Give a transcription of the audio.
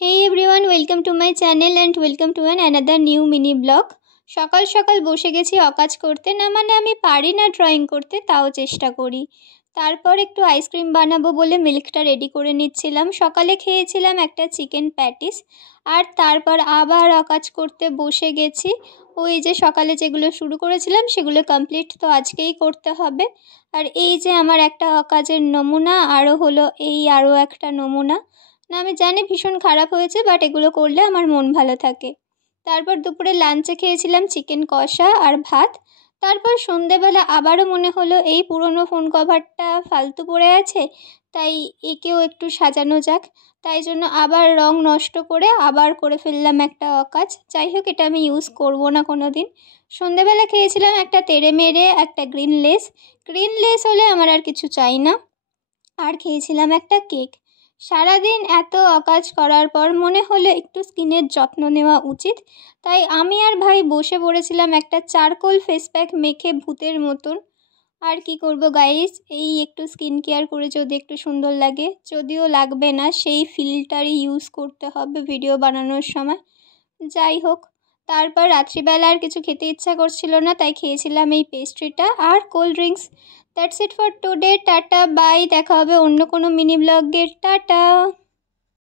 Hey everyone, welcome to my channel and welcome to another new mini blog. সকাল সকাল বসে গেছি অকাজ করতে, না মানে আমি পারি না ড্রয়িং করতে, তাও চেষ্টা করি। তারপর একটু আইসক্রিম বানাবো বলে মিল্কটা রেডি করে নিচ্ছিলাম। সকালে খেয়েছিলাম একটা চিকেন প্যাটিস, আর তারপর আবার অকাজ করতে বসে গেছি। ওই যে সকালে যেগুলো শুরু করেছিলাম সেগুলো কমপ্লিট তো আজকেই করতে হবে। আর এই যে আমার একটা অকাজের নমুনা, আরও একটা নমুনা। না আমি জানি ভীষণ খারাপ হয়েছে, বাট এগুলো করলে আমার মন ভালো থাকে। তারপর দুপুরে লাঞ্চে খেয়েছিলাম চিকেন কষা আর ভাত। তারপর সন্ধেবেলা আবারও মনে হলো এই পুরনো ফোন কভারটা ফালতু পড়ে আছে, তাই একেও একটু সাজানো যাক। তাই জন্য আবার রং নষ্ট করে আবার করে ফেললাম একটা অকাজ। যাই হোক, এটা আমি ইউজ করব না কোনো দিন। সন্ধেবেলা খেয়েছিলাম একটা তেড়ে মেরে একটা গ্রিন লেস হলে আমার আর কিছু চাই না। আর খেয়েছিলাম একটা কেক। সারাদিন এত অকাজ করার পর মনে হলো একটু স্কিনের যত্ন নেওয়া উচিত, তাই আমি আর ভাই বসে পড়েছিলাম একটা চারকোল ফেস প্যাক মেখে ভূতের মতন। আর কি করব গাইস, এই একটু স্কিন কেয়ার করে যদি একটু সুন্দর লাগে, যদিও লাগবে না, সেই ফিল্টারই ইউজ করতে হবে ভিডিও বানানোর সময়। যাই হোক, তারপর রাত্রিবেলা আর কিছু খেতে ইচ্ছা করছিল না, তাই খেয়েছিলাম এই পেস্ট্রিটা আর cold drinks. That's it for today. টাটা বাই, দেখা হবে অন্য কোনো মিনি ব্লগে। টাটা।